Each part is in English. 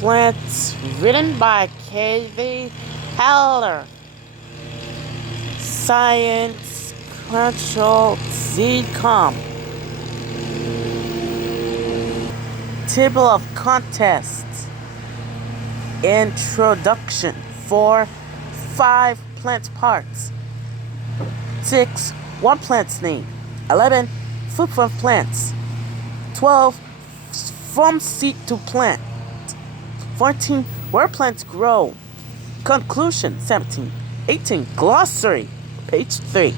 Plants written by K.V. Heller. Science Control Z.com. Table of contests. Introduction. 4. 5 plant parts. 6. What plants need. 11. Food from plants. 12. From seed to plant. 14. Where plants grow. Conclusion. 17. 18. Glossary. Page 3.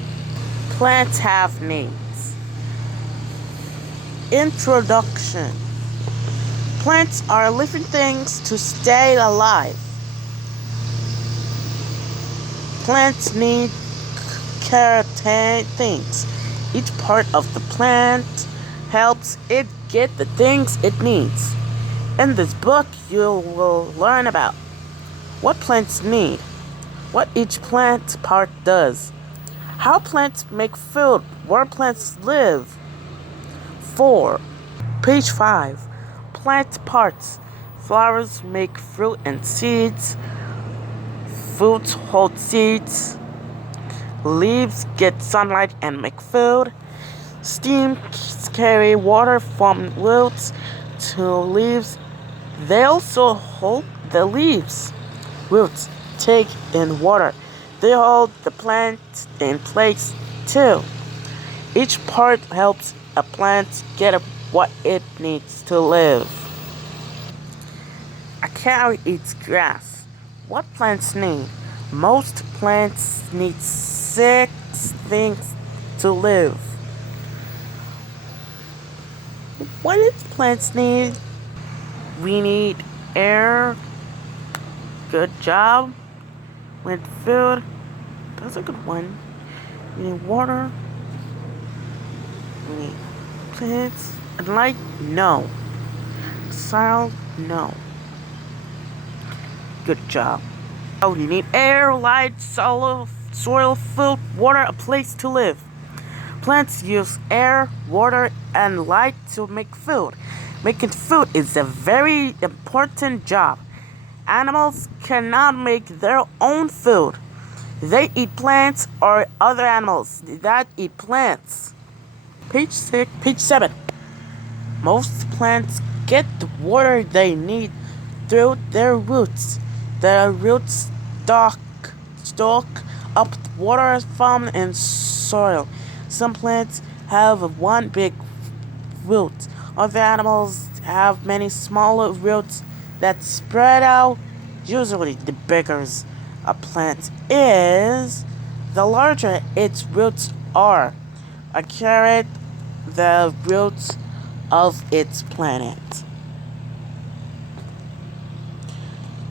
Plants have names. Introduction. Plants are living things to stay alive. Plants need certain things. Each part of the plant helps it get the things it needs. In this book, you will learn about what plants need, what each plant part does, how plants make food, where plants live. 4. Page 5. Plant parts. Flowers make fruit and seeds. Fruits hold seeds. Leaves get sunlight and make food. Stems carry water from roots to leaves. They also hold the leaves. Roots take in water. They hold the plant in place too. Each part helps a plant get what it needs to live. A cow eats grass. What plants need? Most plants need 6 things to live. What do plants need? We need air. Good job. We need food. That's a good one. We need water. We need plants. And light? No. Soil? No. Good job. Oh, you need air, light, soil, food, water, a place to live. Plants use air, water, and light to make food. Making food is a very important job. Animals cannot make their own food. They eat plants or other animals that eat plants. Page 7. Most plants get the water they need through their roots. Their roots stock up water from in soil. Some plants have one big root. Other animals have many smaller roots that spread out. Usually the bigger a plant is, the larger its roots are. A carrot, the roots of its planet.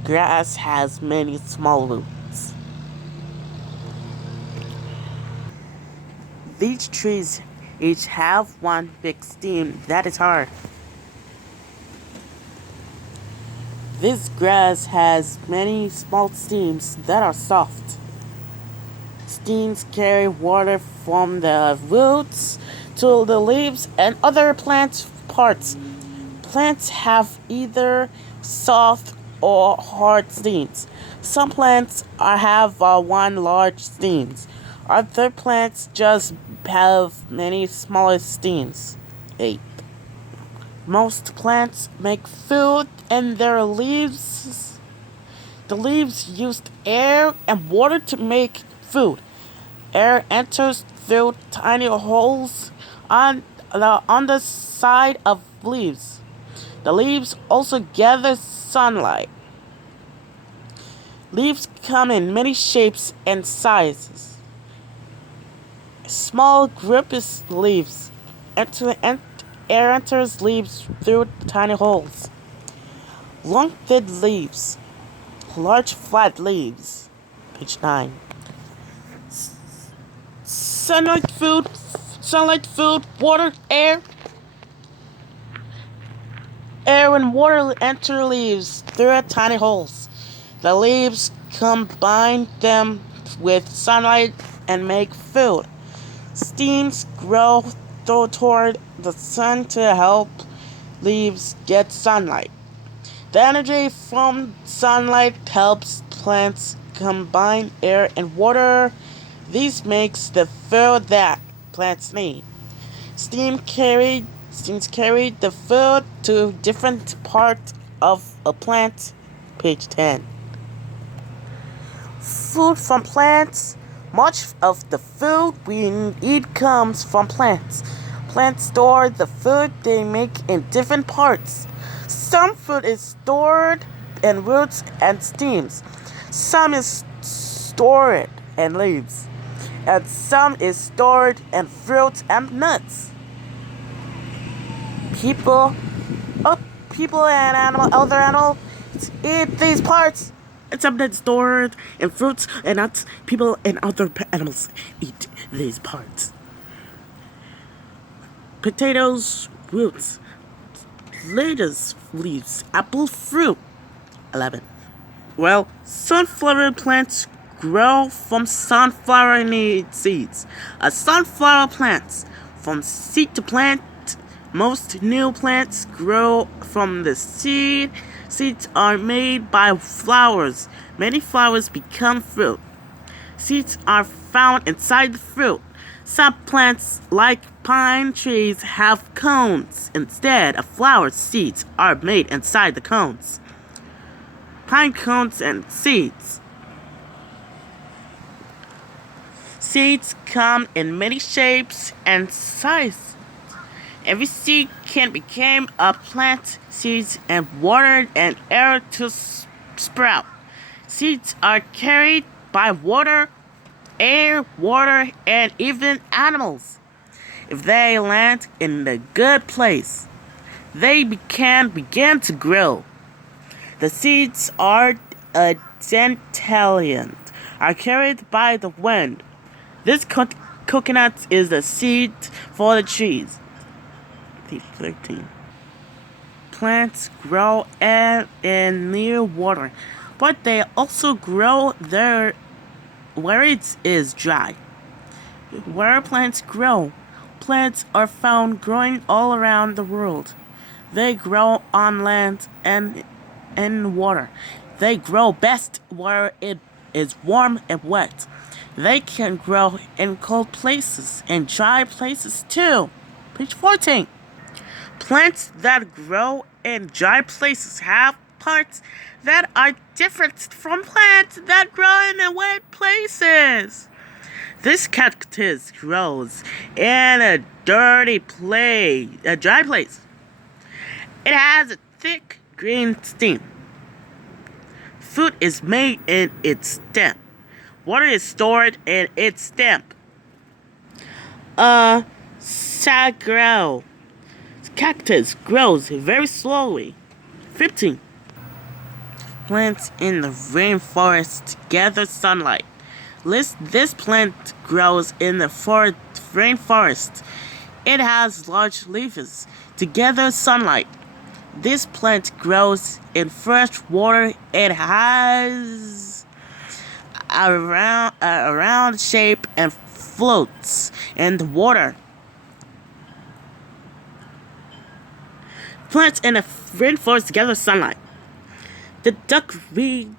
Grass has many small roots. These trees each have one big stem that is hard. This grass has many small stems that are soft. Stems carry water from the roots to the leaves and other plant parts. Plants have either soft or hard stems. Some plants have one large stems. Other plants just have many smaller stems. 8. Most plants make food and their leaves. The leaves use air and water to make food. Air enters through tiny holes on the side of leaves. The leaves also gather sunlight. Leaves come in many shapes and sizes. Small grouped leaves. Air enters leaves through tiny holes. Long thin leaves. Large flat leaves. Page 9. Sunlight, food, water, air. Air and water enter leaves through tiny holes. The leaves combine them with sunlight and make food. Stems grow toward the sun to help leaves get sunlight. The energy from sunlight helps plants combine air and water. This makes the food that plants need. Steams carry the food to different parts of a plant. Page 10. Food from plants. Much of the food we eat comes from plants. Plants store the food they make in different parts. Some food is stored in roots and stems. Some is stored in leaves. And some is stored in fruits and nuts. People and other animals eat these parts. And some that's stored in fruits and nuts. People and other animals eat these parts. Potatoes, roots, lettuce, leaves, apple, fruit. 11. Well, sunflower plants grow from sunflower seeds. A sunflower plants from seed to plant. Most new plants grow from the seed. Seeds are made by flowers. Many flowers become fruit. Seeds are found inside the fruit. Some plants, like pine trees, have cones. Instead of flowers, seeds are made inside the cones. Pine cones and seeds. Seeds come in many shapes and sizes. Every seed can become a plant. Seeds and water and air to sprout. Seeds are carried by water, air, water, and even animals. If they land in a good place, they can begin to grow. The seeds are centennial, are carried by the wind. This coconut is the seed for the trees. 13. Plants grow in near water, but they also grow there where it is dry. Where plants grow, plants are found growing all around the world. They grow on land and in water. They grow best where it is warm and wet. They can grow in cold places and dry places too. Page 14. Plants that grow in dry places have parts that are different from plants that grow in wet places. This cactus grows in a dry place. It has a thick green stem. Food is made in its stem. Water is stored in its stem. Saguaro. Cactus grows very slowly. 15. Plants in the rainforest gather sunlight. This plant grows in the rainforest. It has large leaves to gather sunlight. This plant grows in fresh water. It has a round shape and floats in the water. Plants in the rainforest gather sunlight. The duckweed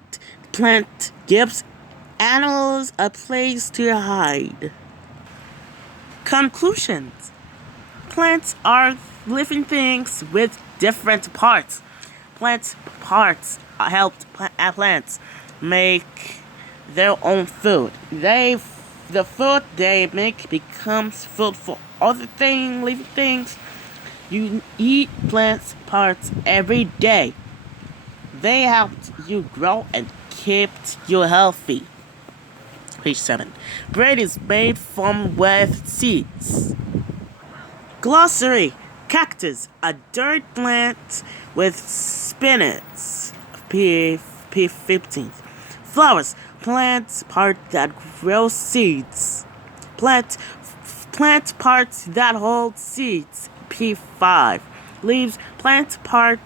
plant gives animals a place to hide. Conclusions. Plants are living things with different parts. Plants parts help plants make their own food. The food they make becomes food for other living things. You eat plants parts every day. They help you grow and keep you healthy. Page 7. Bread is made from with seeds. Glossary. Cactus, a dirt plant with spinach. P15. Flowers, plant part that grow seeds. Plant parts that hold seeds. P5. Leaves, plant part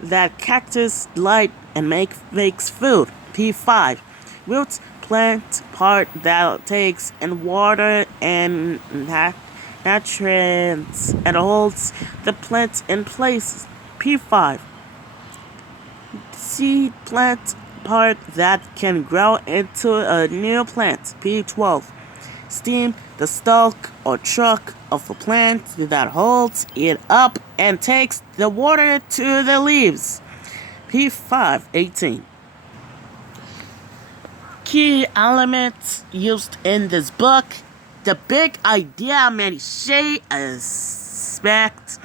that cactus light and makes food. P5. Roots, plant part that takes in water and nutrients and holds the plant in place. P5. seed plant part that can grow into a new plant. P12. Stem, the stalk or trunk of a plant that holds it up and takes the water to the leaves. P518. Key elements used in this book. The big idea many shade aspects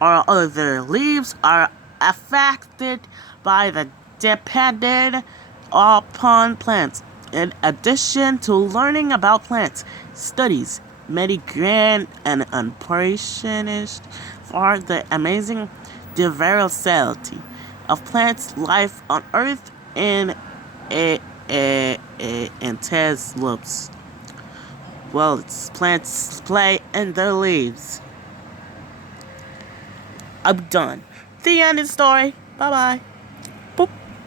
or other leaves are affected by the dependent upon plants. In addition to learning about plants, studies many grand and impressionist for the amazing diversity of plants life on Earth in a intense loops. Well, it's plants play in their leaves. I'm done. The end of the story. Bye bye. Boop.